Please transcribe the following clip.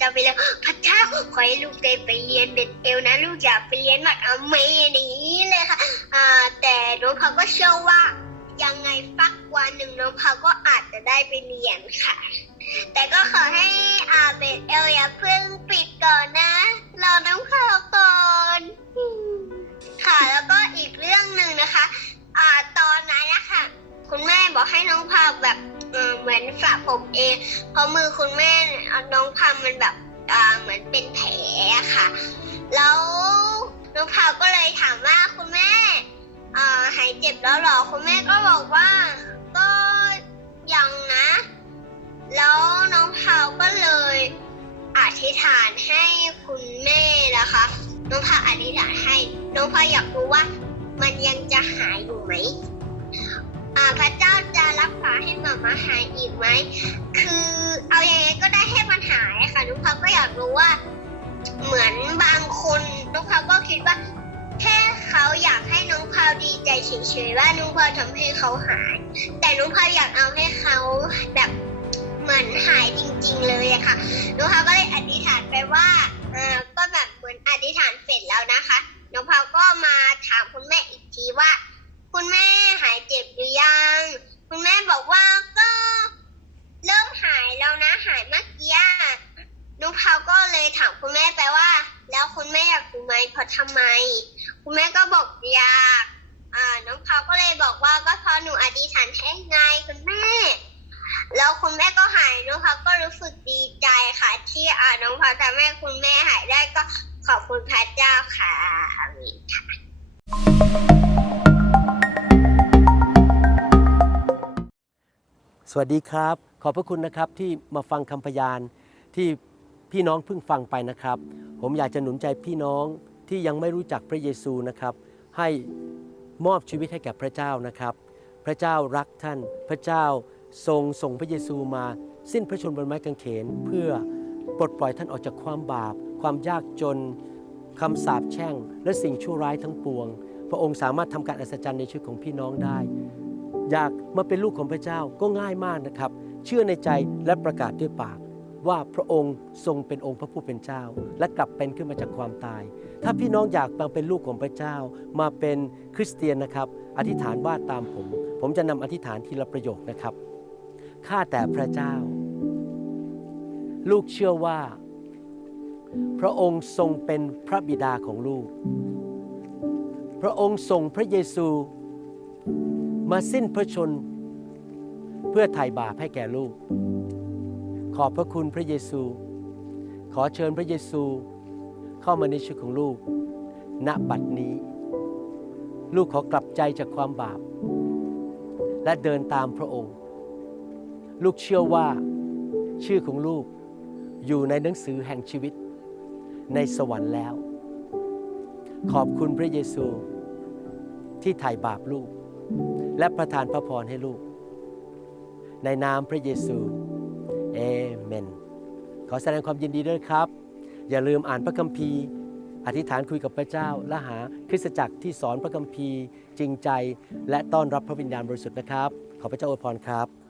จะไปแล้วพระเจ้าขอให้ลูกได้ไปเรียนเบ็ดเอลนะลูกอยากไปเรียนมากอเมนี้เลยค่ะอ่าแต่น้องพาวก็เชื่อว่ายังไงฟักวันหนึ่งน้องพาก็อาจจะได้ไปเรียนค่ะ แต่ก็ขอให้อาเบดเอลอย่าเพิ่งปิดก่อนนะรอน้องพาก่อนค่ะแล้วก็อีกเรื่องหนึ่งนะคะอ่าตอนนั้นนะคะคุณแม่บอกให้น้องพาวแบบ เหมือนสระผมเองเพราะมือคุณแม่น้องพาวมันแบบเหมือนเป็นแผลค่ะ แล้วน้องพาวก็เลยถามว่าคุณแม่หายเจ็บแล้วหรอคุณแม่ก็บอกว่าก็ยังนะ แล้วน้องพาวก็เลยอธิษฐานให้คุณแม่นะคะ น้องพาวอธิษฐานให้ น้องพาอยากรู้ว่ามันยังจะหายอยู่ไหม พระเจ้าจะรักษาให้หมามาหายอีกไหม คือเอาอยังไงก็ได้ให้มันหายค่ะน้องพาวก็อยากรู้ว่า เหมือนบางคนน้องพาวก็คิดว่า แค่เขาอยากให้น้องพาวดีใจเฉยๆว่าน้องพาวทำให้เขาหาย แต่น้องพาวอยากเอาให้เขาแบบเหมือนหายจริง ๆ เลยอะค่ะน้องพาวก็เลยอธิษฐานไปว่าเออก็แบบเหมือนอธิษฐานเสร็จแล้วนะคะน้องพาวก็มาถามคุณแม่อีกทีว่า คุณแม่หายเจ็บหรือยัง คุณแม่บอกว่าก็เริ่มหายแล้วนะ หายเมื่อกี้อะน้องพาวก็เลยถามคุณแม่ไปว่า แล้วคุณแม่อยากรู้ไหม เพราะทำไม คุณแม่ก็บอกอยากอ่าน้องพาก็เลยบอกว่าก็เพราะหนูอธิษฐานให้ไงคุณแม่ แล้วคุณแม่ก็หายน้องพาก็รู้สึกดีใจค่ะ ที่อ่าน้องพาทำให้คุณแม่หายได้ก็ขอบคุณพระเจ้าค่ะอามนค่ะสวัสดีครับ ขอบพระคุณนะครับที่มาฟังคำพยานที่พี่น้องเพิ่งฟังไปนะครับ ผมอยากจะหนุนใจพี่น้อง ที่ยังไม่รู้จักพระเยซูนะครับ ให้มอบชีวิตให้แก่พระเจ้านะครับ พระเจ้ารักท่าน พระเจ้าทรงส่งพระเยซูมา สิ้นพระชนม์บนไม้กางเขน เพื่อปลดปล่อยท่านออกจากความบาป ความยากจนคำสาปแช่ง และสิ่งชั่วร้ายทั้งปวง พระองค์สามารถทำการอัศจรรย์ในชีวิตของพี่น้องได้ อยากมาเป็นลูกของพระเจ้าก็ง่ายมากนะครับ เชื่อในใจและประกาศด้วยปาก ว่าพระองค์ทรงเป็นองค์พระผู้เป็นเจ้า และกลับเป็นขึ้นมาจากความตาย ถ้าพี่น้องอยากมาเป็นลูกของพระเจ้า มาเป็นคริสเตียนนะครับ อธิษฐานว่าตามผม ผมจะนำอธิษฐานทีละประโยคนะครับข้าแต่พระเจ้า ลูกเชื่อว่า พระองค์ทรงเป็นพระบิดาของลูก พระองค์ทรงพระเยซู มาสิ้นพระชน เพื่อไถ่บาปให้แก่ลูก ขอบพระคุณพระเยซู ขอเชิญพระเยซูเข้ามาในชีวิตของลูก ณ บัดนี้ ลูกขอกลับใจจากความบาป และเดินตามพระองค์ ลูกเชื่อว่าชื่อของลูกอยู่ในหนังสือแห่งชีวิต ในสวรรค์แล้ว ขอบคุณพระเยซูที่ไถ่บาปลูก และประทานพระพรให้ลูก ในนามพระเยซู เอเมน ขอแสดงความยินดีด้วยครับ อย่าลืมอ่านพระคัมภีร์ อธิษฐานคุยกับพระเจ้า และหาคริสตจักรที่สอนพระคัมภีร์ จริงใจ และต้อนรับพระวิญญาณบริสุทธิ์นะครับ ขอพระเจ้าอวยพรครับ